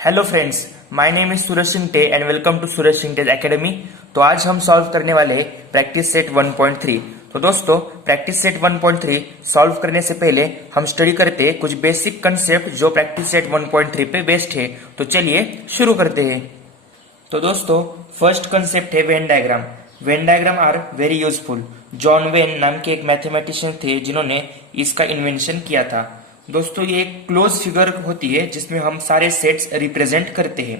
Hello friends, my name is Suraj Singte and welcome to Suraj सिंगटेज academy. तो आज हम सॉल्व करने वाले हैं प्रैक्टिस सेट 1.3। तो दोस्तों, प्रैक्टिस सेट 1.3 सॉल्व करने से पहले हम स्टडी करते हैं कुछ बेसिक कंसेप्ट जो प्रैक्टिस सेट 1.3 पे बेस्ड है। तो चलिए शुरू करते हैं। तो दोस्तों, फर्स्ट कंसेप्ट है Venn diagram. Venn diagram are very useful. John Venn नाम के एक मैथमेटिशियन थे जिन्होंने इसका इन्वेंशन किया था। दोस्तों, ये एक क्लोज फिगर होती है जिसमें हम सारे सेट्स रिप्रेजेंट करते हैं।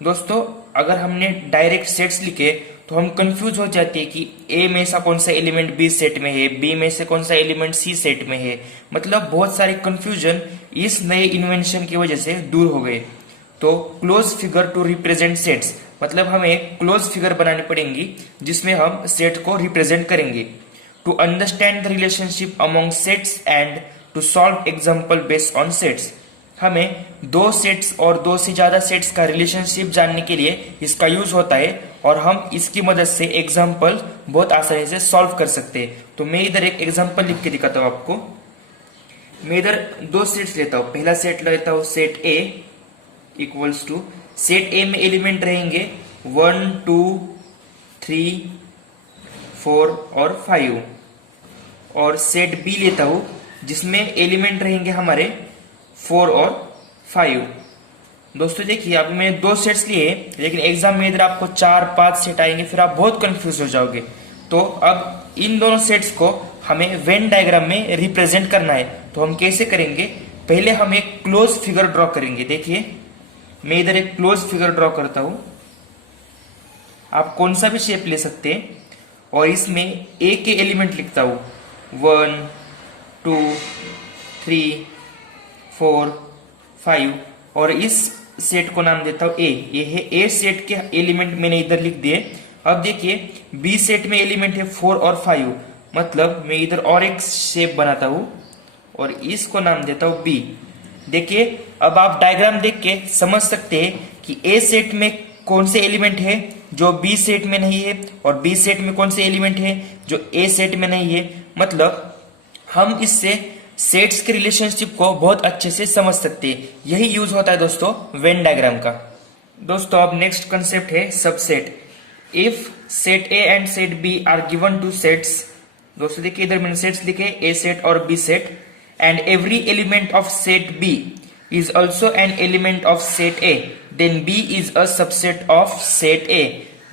दोस्तों, अगर हमने डायरेक्ट सेट्स लिखे तो हम कंफ्यूज हो जाते हैं कि ए में से कौन सा एलिमेंट बी सेट में है, बी में से कौन सा एलिमेंट सी सेट में है। मतलब बहुत सारे कंफ्यूजन इस नए इन्वेंशन की वजह से दूर हो गए। तो close figure to represent sets, मतलब हमें क्लोज फिगर बनानी पड़ेगी जिसमें हम सेट को रिप्रेजेंट करेंगे। To understand the relationship among sets and to solve example based on sets, हमें दो सेट्स और दो से ज्यादा सेट्स का रिलेशनशिप जानने के लिए इसका यूज होता है और हम इसकी मदद से एग्जाम्पल बहुत आसानी से सॉल्व कर सकते हैं। तो मैं इधर एक एग्जाम्पल लिख के दिखाता हूं आपको। मैं इधर दो सेट्स लेता हूं। पहला सेट लेता हूं set A equals to, set A में एलिमेंट रहेंगे 1, 2, 3, 4 और 5। और सेट बी लेता हूं जिसमें एलिमेंट रहेंगे हमारे 4 और 5। दोस्तों देखिए, अभी मैंने दो सेट्स लिए, लेकिन एग्जाम में इधर आपको 4-5 सेट आएंगे, फिर आप बहुत कंफ्यूज हो जाओगे। तो अब इन दोनों सेट्स को हमें वेन डायग्राम में रिप्रेजेंट करना है। तो हम कैसे करेंगे? पहले हम एक क्लोज फिगर ड्रॉ करेंगे। देखिए, मैं इधर एक क्लोज फिगर ड्रॉ करता हूं। आप कौन सा भी शेप ले सकते हैं और इसमें ए के एलिमेंट लिखता हूं 1, 2, 3, 4, 5 और इस सेट को नाम देता हूं ए। ये है ए सेट के एलिमेंट मैंने इधर लिख दिए। अब देखिए, बी सेट में एलिमेंट है 4 और 5, मतलब मैं इधर और एक शेप बनाता हूं और इसको नाम देता हूं बी। देखिए, अब आप डायग्राम देख के समझ सकते हैं कि ए सेट में कौन से एलिमेंट है जो बी सेट में नहीं है और बी सेट में कौन से एलिमेंट है जो ए सेट में नहीं है। मतलब हम इससे सेट्स के रिलेशनशिप को बहुत अच्छे से समझ सकते हैं। यही यूज होता है दोस्तों वेन डायग्राम का। दोस्तों, अब नेक्स्ट कंसेप्ट है subset. If set A and set B are given two sets, दोस्तों देखिए इधर मैंने सेट्स लिखे ए सेट और B set, and every element of set B is also an element of set A, then B is a subset of set A।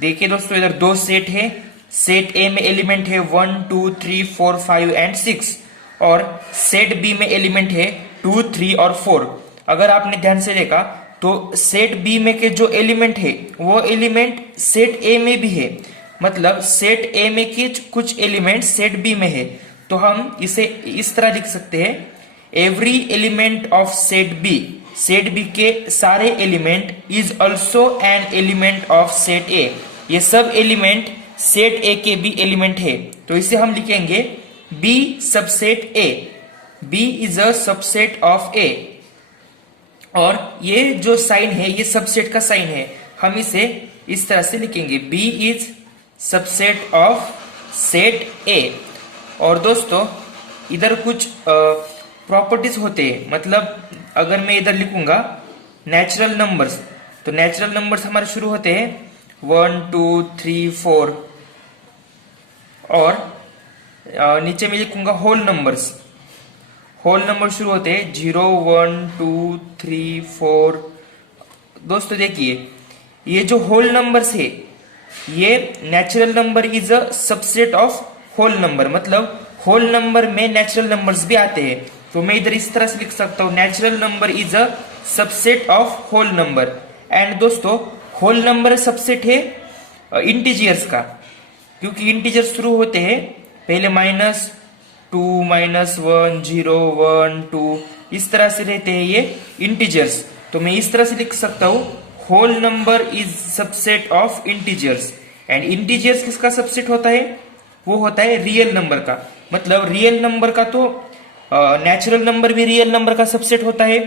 देखिए दोस्तों, इधर दो सेट है। सेट A में एलिमेंट है 1, 2, 3, 4, 5 एंड 6 और सेट B में एलिमेंट है 2, 3 और 4। अगर आपने ध्यान से देखा तो सेट B में के जो एलिमेंट है वो एलिमेंट सेट A में भी है। मतलब सेट A में के कुछ एलिमेंट सेट B में है। तो हम इसे इस तरह लिख सकते हैं, every element of set B के सारे element is also an element of set A. ये सब एलिमेंट सेट ए के भी एलिमेंट है। तो इसे हम लिखेंगे B subset A. B is a subset of A. और ये जो साइन है ये सबसेट का साइन है। हम इसे इस तरह से लिखेंगे, B is subset of set A. और दोस्तों, इधर कुछ प्रॉपर्टीज होते हैं। मतलब अगर मैं इधर लिखूंगा नेचुरल नंबर्स, तो नेचुरल नंबर्स हमारे शुरू होते हैं 1, 2, 3, 4 और नीचे में लिखूंगा होल नंबर्स। होल नंबर शुरू होते हैं 0, 1, 2, 3, 4। दोस्तों देखिए, ये जो होल नंबर्स है ये natural number is a subset of whole number. मतलब होल नंबर में नेचुरल नंबर्स भी आते हैं। तो मैं इधर इस तरह से लिख सकता हूं, natural number is a subset of whole number. And दोस्तों, होल नंबर सबसेट है इंटीजर्स का, क्योंकि इंटीजर शुरू होते हैं पहले -2, -1, 0, 1, 2 इस तरह से रहते हैं ये इंटीजर्स। तो मैं इस तरह से लिख सकता हूं, whole number is subset of integers. And integers किसका सबसेट होता है? वो होता है रियल नंबर का। मतलब रियल नंबर का तो नेचुरल नंबर भी रियल नंबर का सबसेट होता है,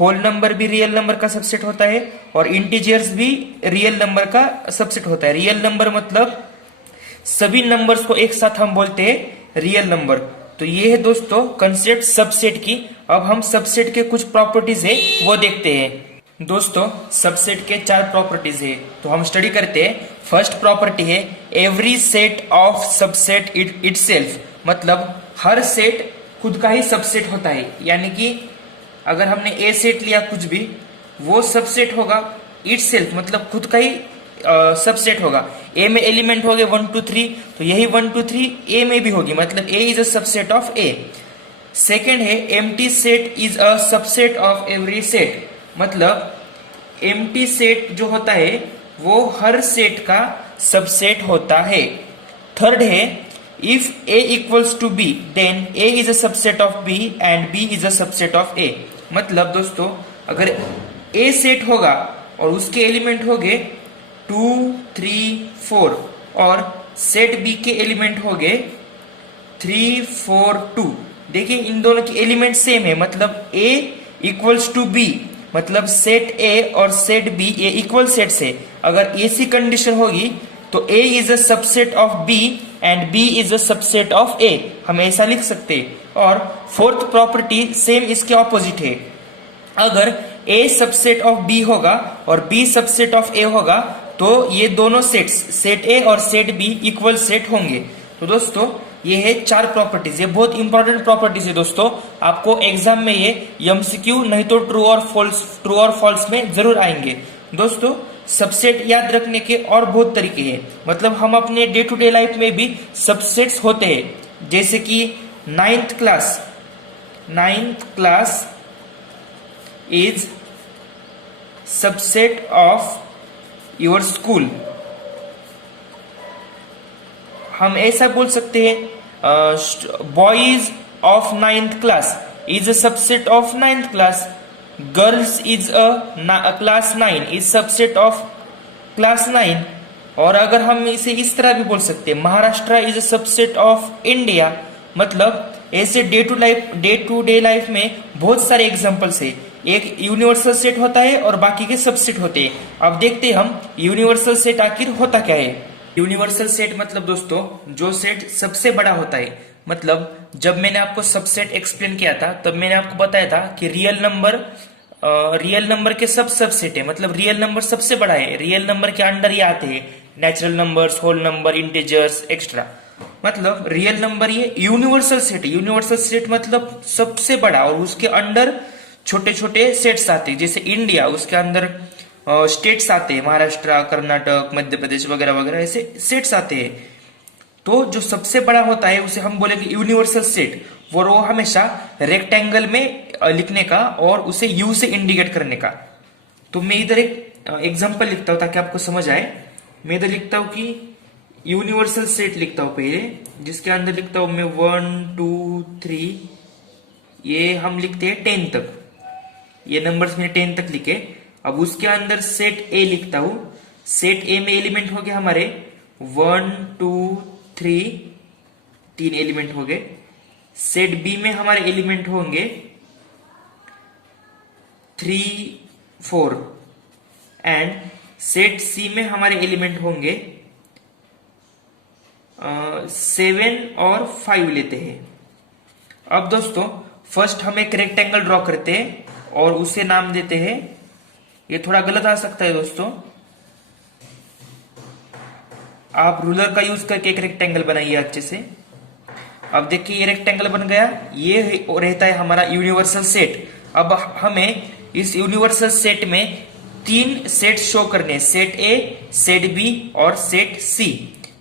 होल नंबर भी रियल नंबर का सबसेट होता है और इंटीजर्स भी रियल नंबर का सबसेट होता है। रियल नंबर मतलब सभी नंबर्स को एक साथ हम बोलते हैं रियल नंबर। तो ये है दोस्तों कंसेप्ट सबसेट की। अब हम सबसेट के कुछ प्रॉपर्टीज है वो देखते हैं। दोस्तों सबसेट के चार प्रॉपर्टीज है, तो हम स्टडी करते हैं। फर्स्ट प्रॉपर्टी है every set of subset itself, मतलब हर सेट खुद का ही सबसेट होता है। यानी कि अगर हमने ए सेट लिया कुछ भी, वो सबसेट होगा इटसेल्फ, मतलब खुद का ही सबसेट होगा। ए में एलिमेंट हो गए 1 2 3, तो यही 1 2 3 ए में भी होगी, मतलब A is a subset of A. Second है empty set is a subset of every set, मतलब एम्प्टी सेट जो होता है वो हर सेट का सबसेट होता है। थर्ड है if A equals to B then A is a subset of B and B is a subset of A. मतलब दोस्तों अगर ए सेट होगा और उसके एलिमेंट होंगे 2 3 4 और सेट बी के एलिमेंट होंगे 3 4 2, देखिए इन दोनों के एलिमेंट सेम है, मतलब ए इक्वल्स टू बी, मतलब सेट ए और सेट बी ये इक्वल सेट्स है। अगर ऐसी कंडीशन होगी तो A is a subset of B and B is a subset of A, हम ऐसा लिख सकते हैं। और फोर्थ प्रॉपर्टी सेम इसके ऑपोजिट है, अगर ए सबसेट ऑफ बी होगा और बी सबसेट ऑफ ए होगा तो ये दोनों सेट्स, सेट ए और सेट बी इक्वल सेट होंगे। तो दोस्तों ये है चार प्रॉपर्टीज, ये बहुत इंपॉर्टेंट प्रॉपर्टीज है दोस्तों। आपको एग्जाम में ये एमसीक्यू नहीं तो ट्रू और फॉल्स में जरूर आएंगे। दोस्तों सबसेट याद रखने के और बहुत तरीके हैं, मतलब हम अपने डे टू डे लाइफ में भी सबसेट्स होते हैं। जैसे कि ninth class is subset of your school, हम ऐसा बोल सकते हैं। Boys of 9th class is a subset of 9th class, girls is a class 9 is subset of class 9। और अगर हम इसे इस तरह भी बोल सकते हैं, Maharashtra is a subset of India. मतलब ऐसे डे टू डे लाइफ में बहुत सारे एग्जांपल्स है। एक यूनिवर्सल सेट होता है और बाकी के सबसेट होते हैं। अब देखते हैं हम यूनिवर्सल सेट आखिर होता क्या है। यूनिवर्सल सेट मतलब दोस्तों जो सेट सबसे बड़ा होता है, मतलब जब मैंने आपको सबसेट एक्सप्लेन किया था तब मैंने आपको बताया था कि रियल नंबर के सब सबसेट है, मतलब रियल नंबर सबसे बड़ा है। रियल नंबर के अंडर ये आते हैं natural numbers, whole number, integers extra, मतलब रियल नंबर ये यूनिवर्सल सेट है। यूनिवर्सल सेट मतलब सबसे बड़ा, और उसके अंडर छोटे छोटे सेट्स आते हैं। जैसे इंडिया, उसके अंदर स्टेट्स आते हैं, महाराष्ट्र, कर्नाटक, मध्य प्रदेश वगैरह वगैरह ऐसे सेट्स आते हैं। तो जो सबसे बड़ा होता है उसे हम बोलेंगे यूनिवर्सल सेट, वो हमेशा रेक्टेंगल में लिखने का और उसे यू से इंडिकेट करने का। तो मैं इधर एक एग्जांपल लिखता हूं ताकि आपको समझ आए। मैं इधर लिखता हूं कि यूनिवर्सल सेट लिखता हूं पहले, जिसके अंदर लिखता हूं मैं 1 2 3, ये हम लिखते हैं 10 तक, ये नंबर्स मैंने 10 तक लिखे। अब उसके अंदर सेट ए लिखता हूं। सेट ए में एलिमेंट हो गए हमारे 1 2 3, 3 एलिमेंट हो गए। सेट बी में हमारे एलिमेंट होंगे 3 4 एंड सेट सी में हमारे एलिमेंट होंगे 7 और 5 लेते हैं। अब दोस्तों फर्स्ट हम एक रेक्टेंगल ड्रॉ करते हैं और उसे नाम देते हैं, ये थोड़ा गलत आ सकता है दोस्तों, आप रूलर का यूज करके एक रेक्टेंगल बनाइए अच्छे से। अब देखिए ये रेक्टेंगल बन गया, ये रहता है हमारा यूनिवर्सल सेट। अब हमें इस यूनिवर्सल सेट में 3 सेट शो करने, सेट ए, सेट बी और सेट सी।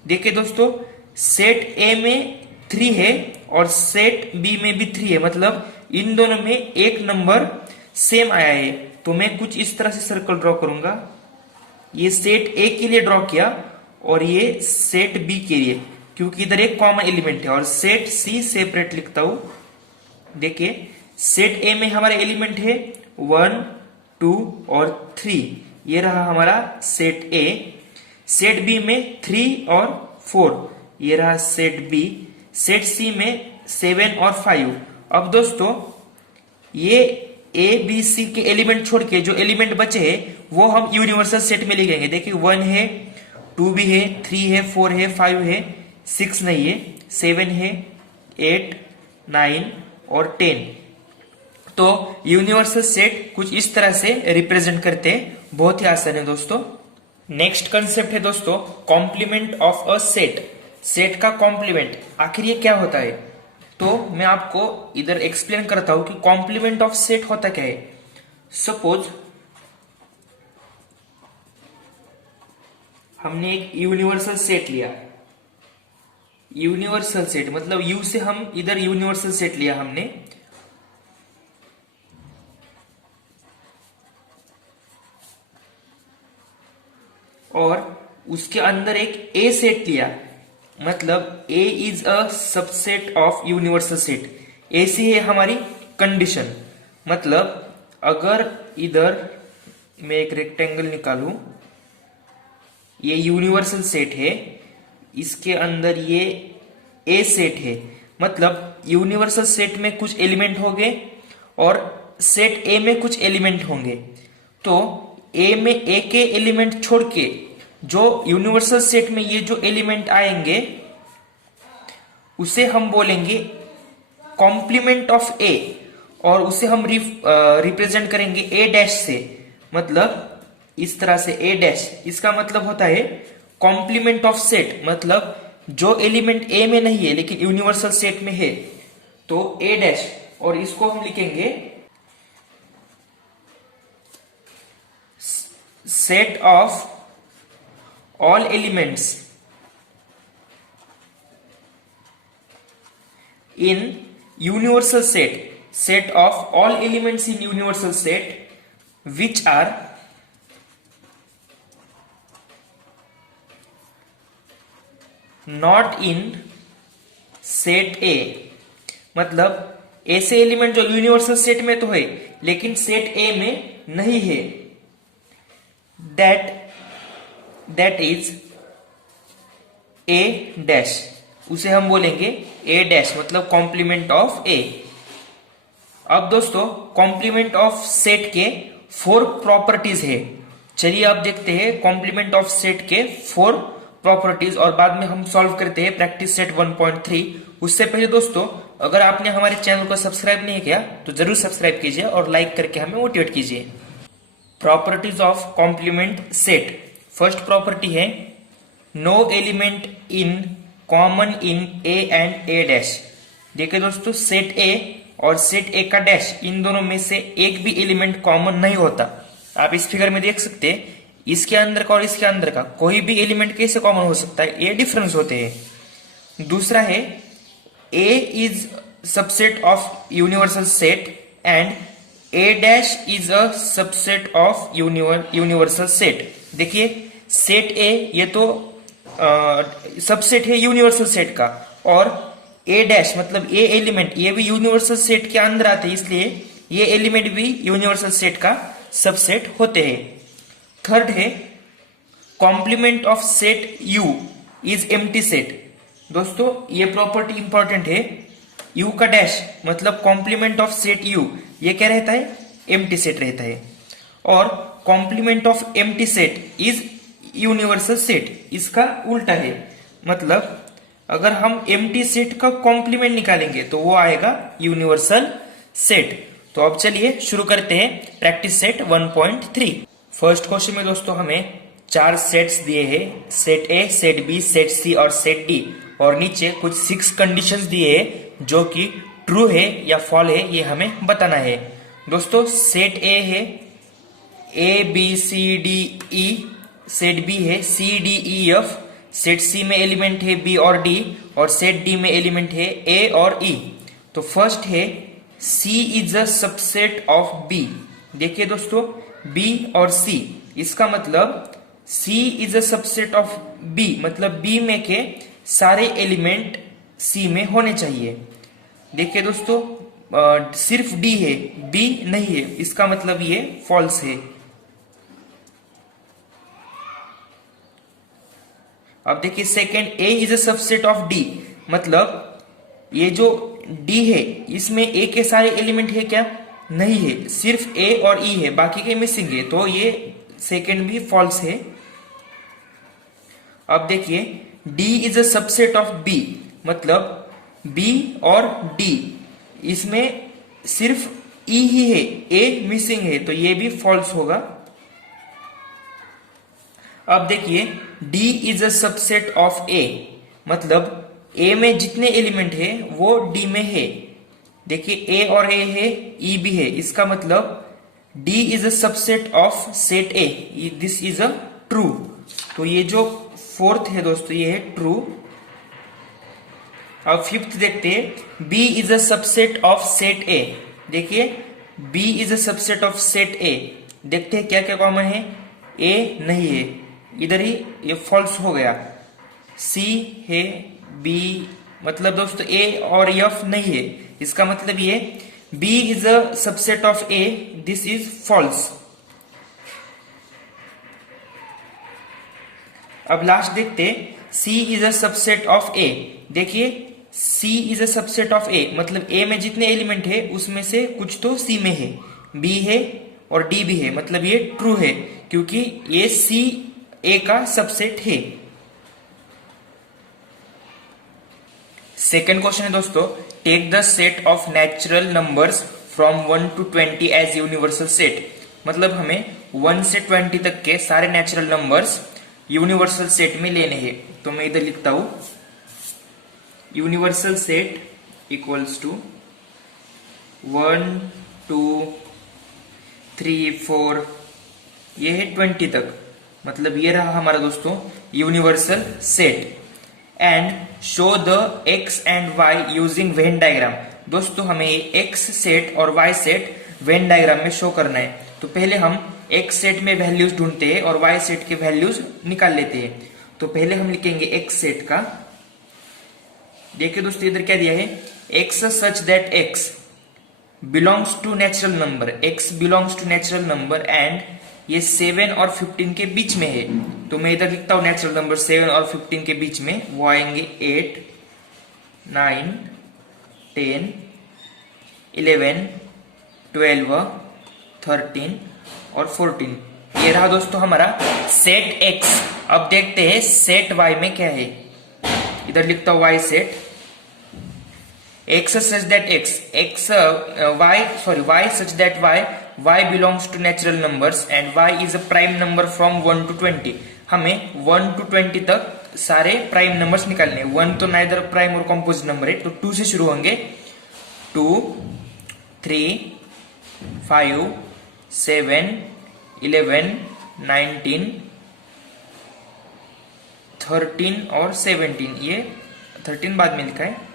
देखिए दोस्तों सेट ए में 3 है और सेट बी में भी 3 है, मतलब इन दोनों में एक नंबर सेम आया है। तो मैं कुछ इस तरह से सर्कल ड्रॉ करूंगा, ये सेट ए के लिए ड्रॉ किया और ये सेट बी के लिए, क्योंकि इधर एक कॉमन एलिमेंट है। और सेट सी सेपरेट लिखता हूं। देखिए सेट ए में हमारे एलिमेंट है 1 2 और 3, ये रहा हमारा सेट ए। सेट बी में 3 और 4, ये रहा सेट बी। सेट सी में 7 और 5। अब दोस्तों ये ए बी सी के एलिमेंट छोड़ के जो एलिमेंट बचे हैं वो हम यूनिवर्सल सेट में लिखेंगे। देखिए 1 है, 2 भी है, 3 है, 4 है, 5 है, 6 नहीं है, 7 है, 8 9 और 10। तो यूनिवर्सल सेट कुछ इस तरह से रिप्रेजेंट करते हैं, बहुत ही आसान है दोस्तों। नेक्स्ट कंसेप्ट है दोस्तों complement of a set. Set का कॉम्प्लीमेंट आखिर ये क्या होता है, तो मैं आपको इधर एक्सप्लेन करता हूं कि कॉम्प्लीमेंट ऑफ सेट होता क्या है। सपोज हमने एक यूनिवर्सल सेट लिया, यूनिवर्सल सेट मतलब यू से हम इधर यूनिवर्सल सेट लिया हमने, और उसके अंदर एक ए सेट लिया, मतलब A is a subset of universal set. ऐसी है हमारी कंडीशन। मतलब अगर इधर मैं एक रेक्टेंगल निकालूं, ये यूनिवर्सल सेट है, इसके अंदर ये ए सेट है, मतलब यूनिवर्सल सेट में कुछ एलिमेंट होंगे और सेट ए में कुछ एलिमेंट होंगे। तो ए में ए के एलिमेंट छोड़ के जो यूनिवर्सल सेट में ये जो एलिमेंट आएंगे उसे हम बोलेंगे कॉम्प्लीमेंट ऑफ ए, और उसे हम रिप्रेजेंट करेंगे ए डैश से। मतलब इस तरह से ए डैश, इसका मतलब होता है कॉम्प्लीमेंट ऑफ सेट, मतलब जो एलिमेंट ए में नहीं है लेकिन यूनिवर्सल सेट में है, तो ए डैश, और इसको हम लिखेंगे set of all elements in universal set, set of all elements in universal set which are not in set A। मतलब ऐसे एलिमेंट जो यूनिवर्सल सेट में तो है लेकिन सेट ए में नहीं है, दैट इज ए डैश, उसे हम बोलेंगे ए डैश, मतलब कॉम्प्लीमेंट ऑफ ए। अब दोस्तों कॉम्प्लीमेंट ऑफ सेट के 4 प्रॉपर्टीज है। चलिए आप देखते हैं कॉम्प्लीमेंट ऑफ सेट के 4 प्रॉपर्टीज, और बाद में हम सॉल्व करते हैं प्रैक्टिस सेट 1.3। उससे पहले दोस्तों अगर आपने हमारे चैनल को सब्सक्राइब नहीं किया तो जरूर सब्सक्राइब कीजिए और लाइक करके हमें मोटिवेट कीजिए। Properties of complement set. First property है no element in common in A and A dash. देखिए दोस्तों सेट ए और सेट ए का डैश, इन दोनों में से एक भी एलिमेंट कॉमन नहीं होता। आप इस फिगर में देख सकते हैं, इसके अंदर का और इसके अंदर का कोई भी एलिमेंट कैसे कॉमन हो सकता है, ये डिफरेंस होते हैं। दूसरा है A is subset of universal set and A dash is a subset of universal set. देखिए सेट ए ये तो सबसेट है यूनिवर्सल सेट का, और ए डैश मतलब ए एलिमेंट ये भी यूनिवर्सल सेट के अंदर आते हैं, इसलिए ये एलिमेंट भी यूनिवर्सल सेट का सबसेट होते हैं। थर्ड है complement of set U is empty set. दोस्तों ये प्रॉपर्टी इंपॉर्टेंट है, यू का डैश मतलब कॉम्प्लीमेंट ऑफ सेट यू ये क्या रहता है, एम्प्टी सेट रहता है, और complement of empty set is universal set, इसका उल्टा है। मतलब अगर हम एम्प्टी सेट का कॉम्प्लीमेंट निकालेंगे तो वो आएगा यूनिवर्सल सेट। तो अब चलिए शुरू करते हैं प्रैक्टिस सेट 1.3। फर्स्ट क्वेश्चन में दोस्तों हमें 4 सेट्स दिए हैं, set A, set B, set C और सेट डी, और नीचे कुछ 6 कंडीशंस दिए हैं जो कि ट्रू है या फॉल है ये हमें बताना है। दोस्तों सेट ए है A B C D E, set B है C D E F, set C में एलिमेंट है बी और डी, और सेट डी में एलिमेंट है ए और ई। तो फर्स्ट है C is a subset of B. देखिए दोस्तों बी और सी, इसका मतलब C is a subset of B, मतलब बी में के सारे एलिमेंट सी में होने चाहिए। देखिए दोस्तों सिर्फ डी है बी नहीं है, इसका मतलब ये फॉल्स है। अब देखिए second A is a subset of D, मतलब ये जो डी है इसमें ए के सारे एलिमेंट है क्या, नहीं है, सिर्फ ए और ई है, बाकी के मिसिंग है, तो ये सेकेंड भी फॉल्स है। अब देखिए D is a subset of B, मतलब बी और डी इसमें सिर्फ ई ही है, ए मिसिंग है, तो ये भी फॉल्स होगा। अब देखिए D is a subset of A, मतलब ए में जितने एलिमेंट है वो डी में है। देखिए ए और ए है, ई भी है, इसका मतलब D is a subset of set A, this is a true. तो ये जो फोर्थ है दोस्तों ये है ट्रू। अब फिफ्थ देखते हैं, B is a subset of set A. देखिए B is a subset of set A, देखते हैं क्या क्या कॉमन है। ए नहीं है, इधर ही ये फॉल्स हो गया। सी है, बी, मतलब दोस्तों ए और एफ नहीं है, इसका मतलब ये B is a subset of A, this is false. अब लास्ट देखते, C is a subset of A. देखिए C is a subset of A, मतलब ए में जितने एलिमेंट है उसमें से कुछ तो सी में है, बी है और डी भी है, मतलब ये ट्रू है क्योंकि ये सी ए का सबसेट है। सेकेंड क्वेश्चन है दोस्तों, take the set of natural numbers from 1 to 20 as universal set. मतलब हमें 1 से 20 तक के सारे नेचुरल नंबर्स यूनिवर्सल सेट में लेने हैं। तो मैं इधर लिखता हूं, यूनिवर्सल सेट इक्वल्स टू 1 2 3 4, ये है 20 तक, मतलब ये रहा हमारा दोस्तों universal set. And show the X and Y using Venn diagram. दोस्तों हमें एक्स सेट और वाई सेट वेन डायग्राम में शो करना है। तो पहले हम एक्स सेट में वैल्यूज ढूंढते हैं और वाई सेट के वैल्यूज निकाल लेते हैं। तो पहले हम लिखेंगे एक्स सेट का। देखिए दोस्तों इधर क्या दिया है, X such that X belongs to natural number, X belongs to natural number and ये 7 और 15 के बीच में है। तो मैं इधर लिखता हूं नेचुरल नंबर 7 और 15 के बीच में, वो आएंगे 8 9 10 11 12 13 और 14। ये रहा दोस्तों हमारा सेट एक्स। अब देखते हैं सेट वाई में क्या है। इधर लिखता हूं Y set, x such that y such that y belongs to natural numbers and y is a prime number from 1 to 20। हमें 1 to 20 तक सारे प्राइम नंबर्स निकालने हैं। 1 तो नाइदर प्राइम और कॉम्पोजिट नंबर है, तो 2 से शुरू होंगे, 2 3 5 7 11 19 13 और 17। ये 13 बाद में लिखा है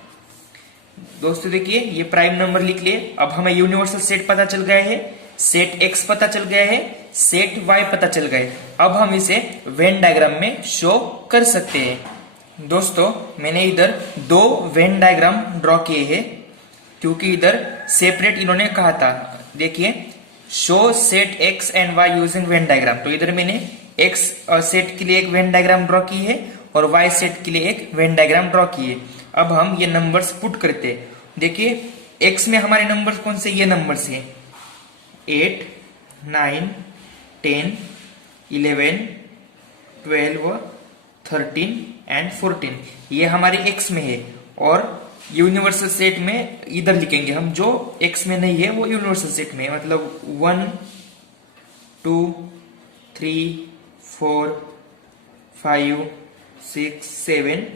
दोस्तों। देखिए ये प्राइम नंबर लिख लिए। अब हमें यूनिवर्सल सेट पता चल गया है, सेट एक्स पता चल गया है, सेट वाई पता चल गए। अब हम इसे वेन डायग्राम में शो कर सकते हैं। दोस्तों मैंने इधर 2 वेन डायग्राम ड्रॉ किए हैं क्योंकि इधर सेपरेट इन्होंने कहा था। देखिए show set X and Y using Venn diagram, तो इधर मैंने एक्स सेट के लिए एक वेन डायग्राम ड्रॉ की है और वाई सेट के लिए एक वेन डायग्राम ड्रॉ की है। अब हम ये नंबर्स पुट करते हैं। देखिए x में हमारे नंबर्स कौन से, ये नंबर्स हैं 8 9 10 11 12 13 एंड 14, ये हमारे x में है। और यूनिवर्सल सेट में इधर लिखेंगे हम, जो x में नहीं है वो यूनिवर्सल सेट में है, मतलब 1 2 3 4 5 6 7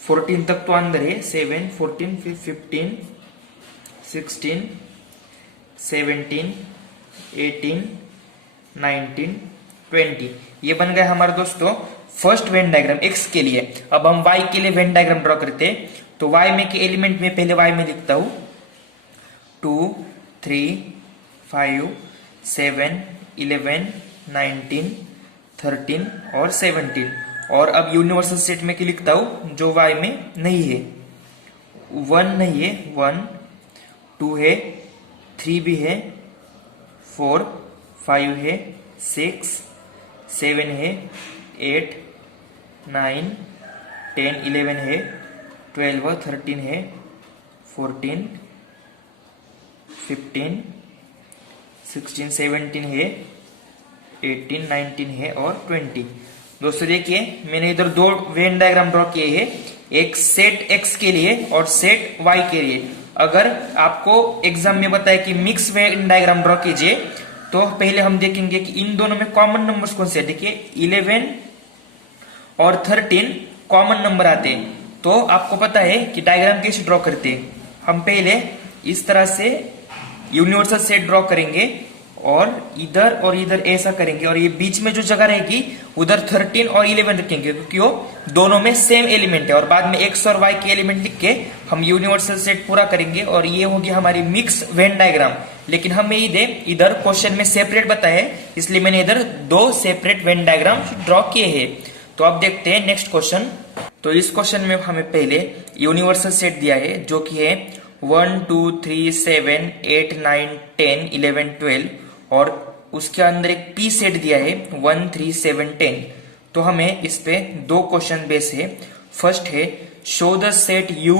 14 तक तो अंदर है, 7 14 15 16 17 18 19 20। ये बन गया हमारा दोस्तों फर्स्ट वेन डायग्राम एक्स के लिए। अब हम वाई के लिए वेन डायग्राम ड्रॉ करते हैं। तो वाई में के एलिमेंट में पहले वाई में लिखता हूं 2 3 5 7 11 19 13 और 17। और अब यूनिवर्सल सेट में क्या लिखता हूं जो वाई में नहीं है, 1 नहीं है, 1 2 है, 3 भी है, 4 5 है, 6 7 है, 8 9 10 11 है, 12 13 है, 14 15 16 17 है, 18 19 है और 20। दोस्तों देखिए मैंने इधर 2 वेन डायग्राम ड्रॉ किए हैं, एक सेट एक्स के लिए और सेट वाई के लिए। अगर आपको एग्जाम में बताया कि मिक्स वेन डायग्राम ड्रॉ कीजिए, तो पहले हम देखेंगे कि इन दोनों में कॉमन नंबर्स कौन से हैं। देखिए 11 और 13 कॉमन नंबर आते हैं। तो आपको पता है कि डायग्राम कैसे ड्रॉ करते हैं। हम पहले इस तरह से यूनिवर्सल सेट ड्रॉ करेंगे और इधर ऐसा करेंगे, और ये बीच में जो जगह रहेगी उधर 13 और 11 रखेंगे, क्योंकि वो दोनों में सेम एलिमेंट है। और बाद में एक्स और वाई के एलिमेंट लिख के हम यूनिवर्सल सेट पूरा करेंगे, और ये होगी हमारी मिक्स वेन डायग्राम। लेकिन हमें इधर क्वेश्चन में सेपरेट बताया है, इसलिए मैंने इधर 2 सेपरेट वेन डायग्राम ड्रॉ किए हैं। तो अब देखते हैं नेक्स्ट क्वेश्चन। तो इस क्वेश्चन में हमें पहले यूनिवर्सल सेट दिया है, जो कि है 1 2 3 7 8 9 10 11 12, और उसके अंदर एक पी सेट दिया है 1 3 7 10। तो हमें इस पे 2 क्वेश्चन बेस है। फर्स्ट है शो द सेट यू,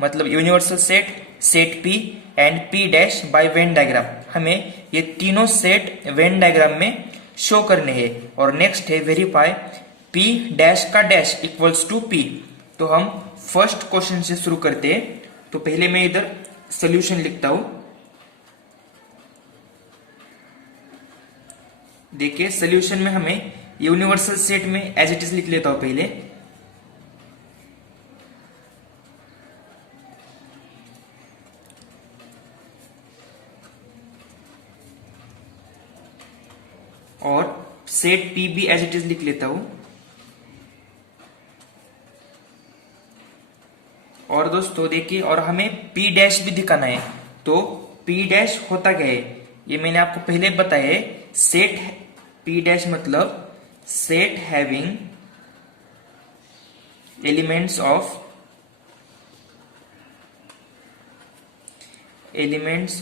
मतलब universal set, set P and P dash by Venn diagram. हमें ये तीनों सेट वेन डायग्राम में शो करने हैं। और नेक्स्ट है वेरीफाई पी डैश का डैश इक्वल्स टू पी। तो हम फर्स्ट क्वेश्चन से शुरू करते हैं। तो पहले मैं इधर सोल्यूशन लिखता हूं। देखिए सोल्यूशन में हमें यूनिवर्सल सेट में एज इट इज लिख लेता हूं पहले। और सेट पी भी एज इट इज लिख लेता हूं। और दोस्तों देखिए, और हमें P डैश भी दिखाना है। तो P डैश होता क्या है, ये मैंने आपको पहले बताया है। सेट P डैश मतलब set having elements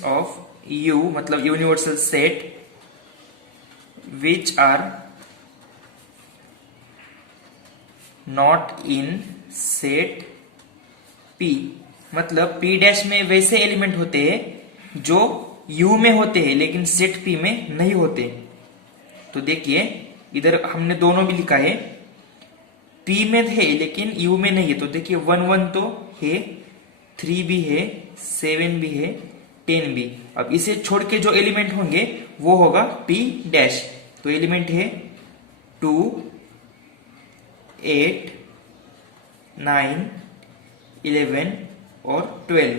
of U, मतलब universal set, which are not in set P। मतलब P डैश में वैसे एलिमेंट होते हैं जो U में होते हैं लेकिन सेट P में नहीं होते। तो देखिए इधर हमने दोनों भी लिखा है, P में है लेकिन U में नहीं है। तो देखिए 1 1 तो है, 3 भी है, 7 भी है, 10 भी। अब इसे छोड़ के जो एलिमेंट होंगे वो होगा P डैश। तो एलिमेंट है 2 8 9 11 और 12।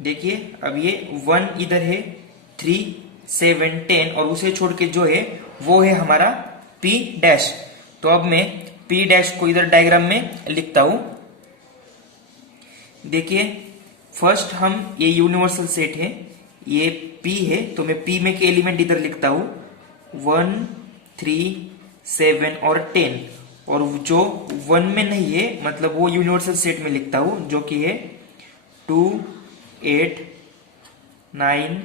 देखिए अब ये 1 इधर है, 3 7 10, और उसे छोड़ के जो है वो है हमारा P डैश। तो अब मैं P डैश को इधर डायग्राम में लिखता हूं। देखिए फर्स्ट हम ये यूनिवर्सल सेट है, ये P है, तो मैं P में के एलिमेंट इधर लिखता हूं 1 3 7 और 10। और जो 1 में नहीं है मतलब वो यूनिवर्सल सेट में लिखता हूं, जो कि है 2 8 9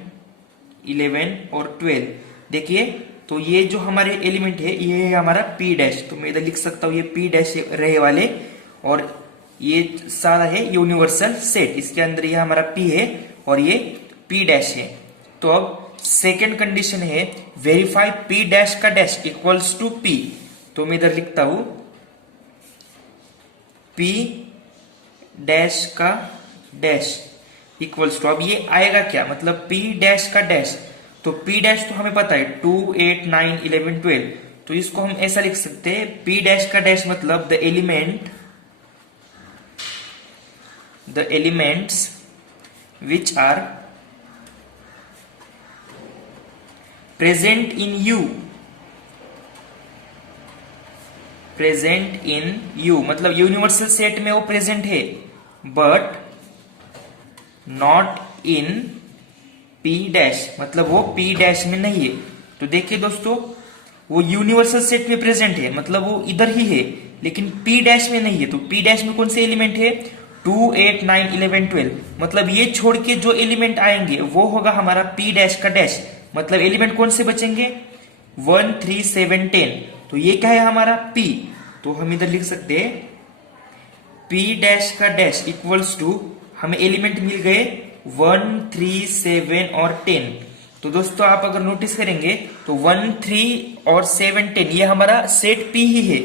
11 और 12। देखिए तो ये जो हमारे एलिमेंट है ये है हमारा P डैश। तो मैं इधर लिख सकता हूं ये P डैश रहे वाले, और ये सारा है यूनिवर्सल सेट। इसके अंदर ये हमारा P है और ये P डैश है। तो अब सेकेंड कंडीशन है वेरीफाई P डैश का डैश इक्वल्स टू P। तो मैं इधर लिखता हूं P डैश का डैश इक्वल्स टू, अब ये आएगा क्या, मतलब P डैश का डैश। तो P डैश तो हमें पता है 2 8 9 11 12। तो इसको हम ऐसा लिख सकते हैं P डैश का डैश मतलब the elements which are present in U, मतलब यूनिवर्सल सेट में वो प्रेजेंट है but not in P dash, मतलब वो P डैश में नहीं है। तो देखिए दोस्तों वो यूनिवर्सल सेट में प्रेजेंट है, मतलब वो इधर ही है लेकिन P डैश में नहीं है। तो P डैश में कौन से एलिमेंट है 2 8 9 11 12, मतलब ये छोड़ के जो एलिमेंट आएंगे वो होगा हमारा P डैश का डैश। मतलब एलिमेंट कौन से बचेंगे 1 3 7 10। तो ये क्या है हमारा P। तो हम इधर लिख सकते हैं P डैश का डैश इक्वल्स टू, हमें एलिमेंट मिल गए 1 3 7 और 10। तो दोस्तों आप अगर नोटिस करेंगे तो 1 3 और 7 10 ये हमारा सेट P ही है।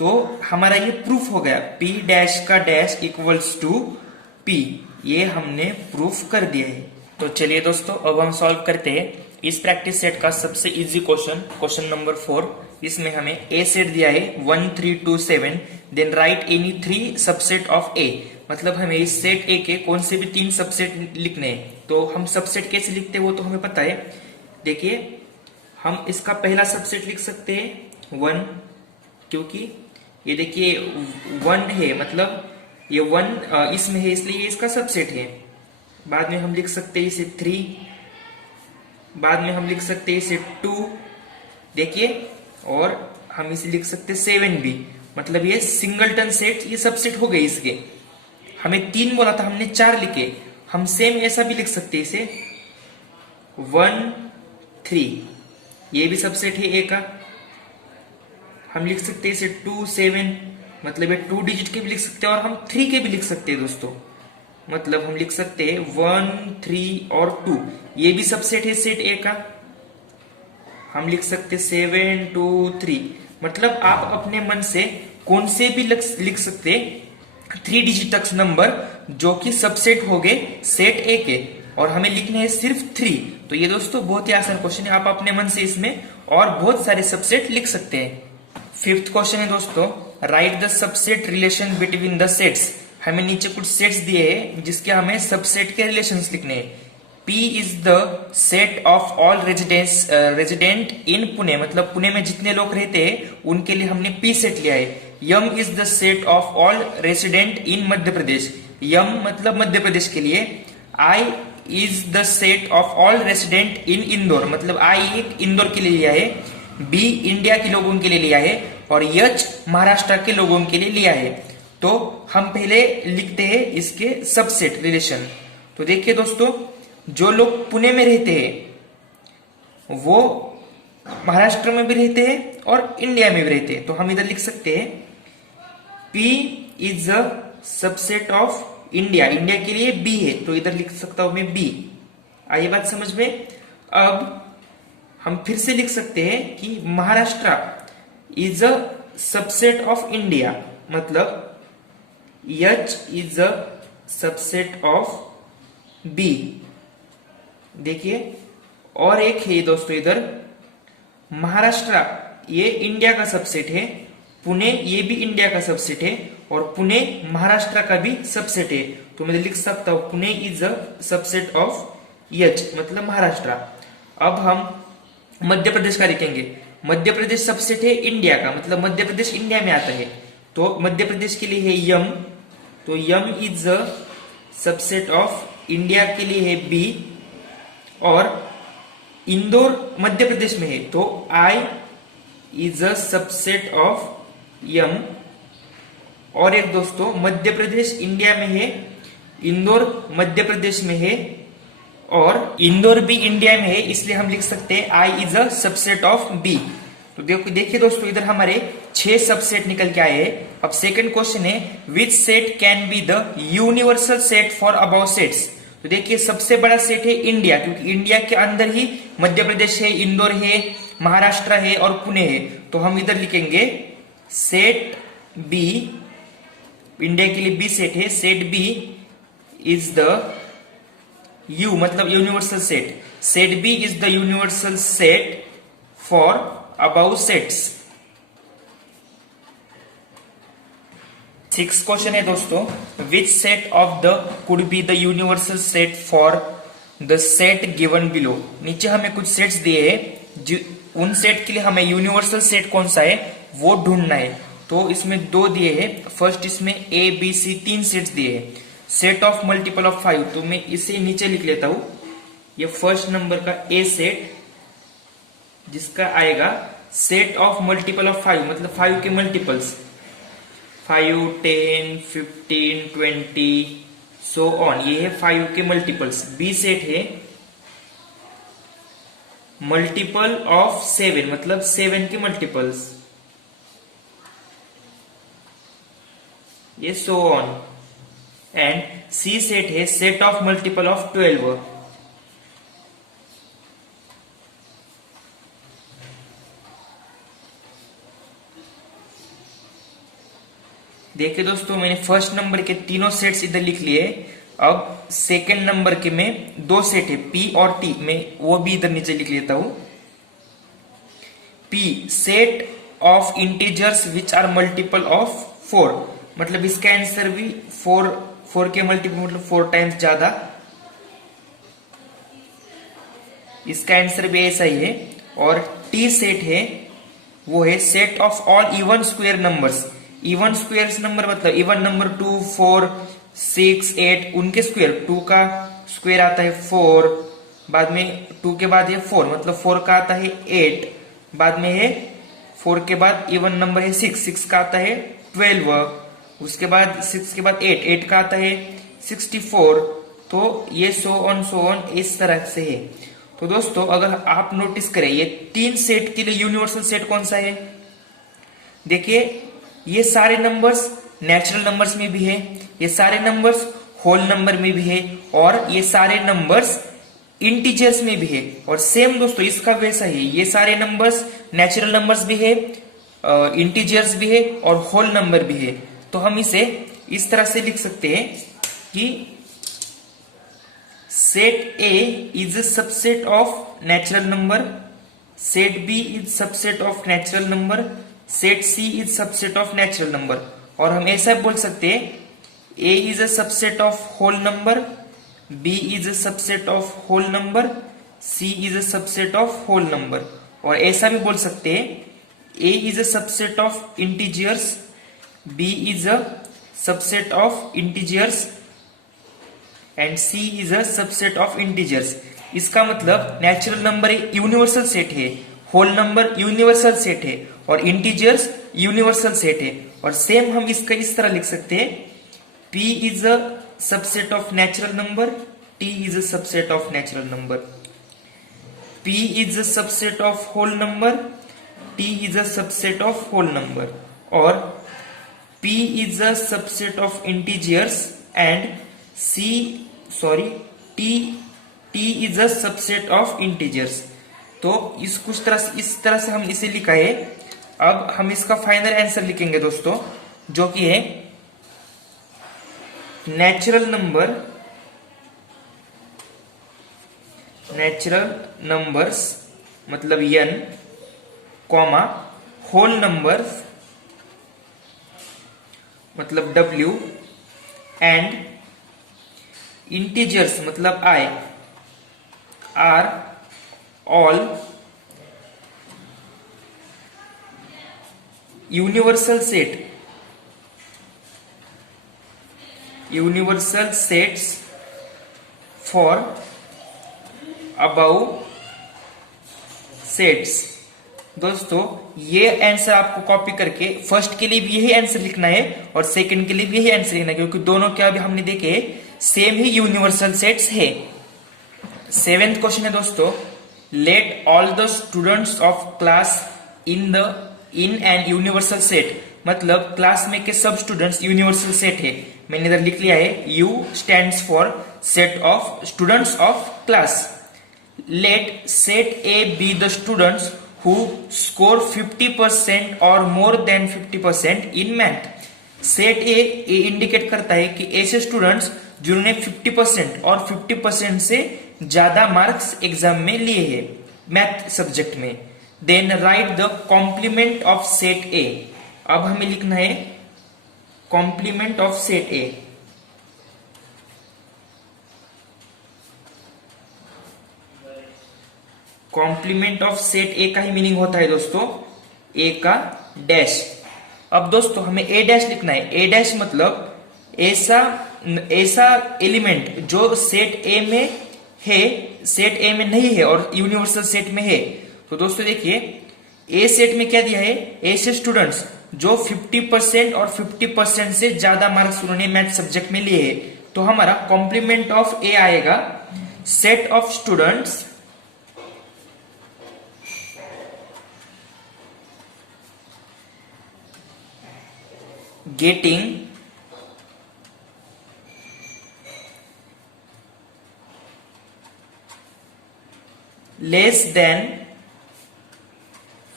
तो हमारा ये प्रूफ हो गया, P डैश का डैश इक्वल्स टू P, ये हमने प्रूफ कर दिया है। तो चलिए दोस्तों अब हम सॉल्व करते हैं इस प्रैक्टिस सेट का सबसे इजी क्वेश्चन नंबर 4। इसमें हमें ए सेट दिया है 1 3 2 7, then write any 3 subset of A. मतलब हमें इस सेट ए के कौन से भी 3 सबसेट लिखने हैं। तो हम सबसेट कैसे लिखते हैं वो तो हमें पता है। देखिए हम इसका पहला सबसेट लिख सकते हैं 1, क्योंकि ये देखिए 1 है, मतलब ये 1 इसमें है इसलिए ये इसका सबसेट है। बाद में हम लिख सकते हैं इसे 3, बाद में हम लिख सकते हैं इसे 2, देखिए, और हम इसे लिख सकते हैं 7 भी। मतलब ये सिंगलटन सेट, ये सबसेट हो गए इसके। हमें 3 बोला था, हमने 4 लिखे। हम सेम ऐसा भी लिख सकते हैं इसे 1 3, ये भी सबसेट है ए का। हम लिख सकते हैं इसे 2 7, मतलब ये 2 डिजिट के भी लिख सकते हैं और हम 3 के भी लिख सकते हैं दोस्तों। मतलब हम लिख सकते हैं 1 3 और 2, ये भी सबसेट है सेट ए का। हम लिख सकते 7 2 3, मतलब आप अपने मन से कौन से भी लिख सकते 3 डिजिट तक नंबर जो कि सबसेट हो गए सेट ए के, और हमें लिखने हैं सिर्फ 3। तो ये दोस्तों बहुत ही आसान क्वेश्चन है, आप अपने मन से इसमें और बहुत सारे सबसेट लिख सकते हैं। 5th क्वेश्चन है दोस्तों, right the subset relation between the sets. हमें नीचे कुछ सेट्स दिए हैं जिसके हमें सबसेट के रिलेशंस लिखने हैं। P is the set of all resident in Pune, मतलब पुणे में जितने लोग रहते हैं उनके लिए हमने P सेट लिया है। M is the set of all resident in Madhya Pradesh, M मतलब मध्य प्रदेश के लिए। I is the set of all resident in Indore, मतलब I एक इंदौर के लिए लिया है। B इंडिया के लोगों के लिए लिया है, और H महाराष्ट्र के लोगों के लिए लिया है। तो हम पहले लिखते हैं इसके सबसेट रिलेशन। तो देखिए दोस्तों, जो लोग पुणे में रहते हैं वो महाराष्ट्र में भी रहते हैं और इंडिया में भी रहते हैं। तो हम इधर लिख सकते हैं P is a subset of India, India के लिए B है, तो इधर लिख सकता हूं मैं B। आइए बात समझ में। अब हम फिर से लिख सकते हैं कि Maharashtra is a subset of India, मतलब H is a subset of B। देखिए, और एक है दोस्तों इधर महाराष्ट्र, ये इंडिया का सबसेट है। पुणे ये भी इंडिया का सबसेट है, और पुणे महाराष्ट्र का भी सबसेट है। तो मैं लिख सकता हूं Pune is a subset of H, मतलब महाराष्ट्र। अब हम मध्य प्रदेश का लिखेंगे। मध्य प्रदेश सबसेट है इंडिया का, मतलब मध्य प्रदेश इंडिया में आता है। तो मध्य प्रदेश के लिए है M, तो M is a subset of India के लिए है B, और इंदौर मध्य प्रदेश में है तो I is a subset of M। और एक दोस्तों मध्य प्रदेश इंडिया में है, इंदौर मध्य प्रदेश में है, और इंदौर भी इंडिया में है, इसलिए हम लिख सकते हैं I is a subset of B। तो देखिए दोस्तों, इधर हमारे 6 सबसेट निकल के आए हैं। अब सेकंड क्वेश्चन है, which set can be the universal set for above sets. तो देखिए सबसे बड़ा सेट है इंडिया, क्योंकि इंडिया के अंदर ही मध्य प्रदेश है, इंदौर है, महाराष्ट्र है और पुणे है। तो हम इधर लिखेंगे सेट बी, इंडिया के लिए बी सेट है, set B is the U, मतलब universal set. Set B is the universal set for above sets. 6th question है दोस्तों, which set of the could be the universal set for the set given below. नीचे हमें कुछ sets दिए हैं, उन set के लिए हमें यूनिवर्सल सेट कौन सा है वो ढूंढना है। तो इसमें 2 दिए हैं। फर्स्ट इसमें A B C 3 सेट्स दिए हैं। सेट ऑफ मल्टीपल ऑफ 5, तो मैं इसे नीचे लिख लेता हूं। ये फर्स्ट नंबर का A सेट, जिसका आएगा सेट ऑफ मल्टीपल ऑफ 5, मतलब 5 के मल्टीपल्स 5 10 15 20 सो ऑन, ये है 5 के मल्टीपल्स। बी सेट है मल्टीपल ऑफ 7, मतलब 7 के मल्टीपल्स, ये so on. And C set है सेट ऑफ मल्टीपल ऑफ 12, देखिए दोस्तों, मैंने फर्स्ट नंबर के तीनों सेट्स इधर लिख लिए। अब सेकंड नंबर के में दो सेट है पी और टी, में वो भी इधर नीचे लिख लेता हूं। P set of integers which are multiple of 4, मतलब इसका आंसर भी 4 के मल्टीपल मतलब 4 टाइम्स ज्यादा, इसका आंसर भी ऐसा ही है। और टी सेट है, वो है set of all even square numbers. Even square number मतलब इवन नंबर 2, 4, 6, 8, उनके स्क्वायर, 2 का स्क्वायर आता है 4, बाद में 2 के बाद है 4, मतलब 4 का आता है 8, बाद में है 4 के बाद इवन नंबर है 6 का आता है 12, उसके बाद 6 के बाद 8 का आता है 64। तो ये सो ऑन इस तरह से है। तो दोस्तों अगर आप नोटिस करें, ये 3 सेट के लिए यूनिवर्सल सेट कौन सा है? देखिए, ये सारे नंबर्स नेचुरल नंबर्स में भी है, ये सारे नंबर्स होल नंबर में भी है, और ये सारे नंबर्स इंटीजर्स में भी है। और सेम दोस्तों इसका वैसा ही, ये सारे नंबर्स नेचुरल नंबर्स भी है, इंटीजर्स भी है और होल नंबर भी है। तो हम इसे इस तरह से लिख सकते हैं कि set A is a subset of natural number, set B is subset of natural number, set C is subset of natural number. और हम ऐसा बोल सकते हैं A is a subset of whole number, B is a subset of whole number, C is a subset of whole number. और ऐसा भी बोल सकते हैं A is a subset of integers, B is a subset of integers and C is a subset of integers. इसका मतलब natural number universal set है, whole number universal set है और इंटीजर्स यूनिवर्सल सेट है। और सेम हम इसका इस तरह लिख सकते हैं P is a subset of natural number, T is a subset of natural number, P is a subset of whole number, T is a subset of whole number, और P is a subset of integers and T is a subset of integers. तो इस तरह से हम इसे लिखा है। अब हम इसका फाइनल आंसर लिखेंगे दोस्तों, जो कि है नेचुरल नंबर्स मतलब n, कॉमा होल नंबर्स मतलब w, एंड इंटीजर्स मतलब I are all universal sets for above sets. दोस्तों ये आंसर आपको कॉपी करके फर्स्ट के लिए भी यही आंसर लिखना है और सेकंड के लिए भी यही आंसर लिखना है, क्योंकि दोनों क्या भी हमने देखे सेम ही यूनिवर्सल सेट्स है। 7th क्वेश्चन है दोस्तों, let all the students of class in an universal set, मतलब क्लास में के सब स्टूडेंट्स यूनिवर्सल सेट है। मैंने इधर लिख लिया है U stands for set of students of class. Let set A be the students who score 50% or more than 50% in math। Set A indicate करता है कि ऐसे स्टूडेंट्स जिन्होंने 50% और 50% से ज्यादा मार्क्स एग्जाम में लिए हैं मैथ सब्जेक्ट में। Then write the complement of set A. अब हमें लिखना है complement of set A. Complement of set A का ही मीनिंग होता है दोस्तों ए का डैश। अब दोस्तों हमें ए डैश लिखना है। ए डैश मतलब ऐसा एलिमेंट जो सेट ए में है, सेट ए में नहीं है और यूनिवर्सल सेट में है। तो दोस्तों देखिए ए सेट में क्या दिया है, ऐसे स्टूडेंट्स जो 50% और 50% से ज्यादा मार्क्स उन्होंने मैथ सब्जेक्ट में लिए है। तो हमारा कॉम्प्लीमेंट ऑफ ए आएगा set of students getting less than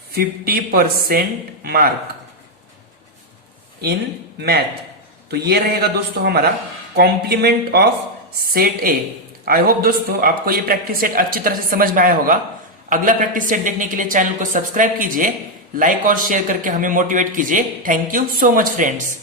50% mark in math. तो ये रहेगा दोस्तों हमारा complement of set A. I hope दोस्तों आपको ये प्रैक्टिस सेट अच्छी तरह से समझ में आया होगा। अगला प्रैक्टिस सेट देखने के लिए चैनल को सब्सक्राइब कीजिए, लाइक और शेयर करके हमें मोटिवेट कीजिए। Thank you so much friends.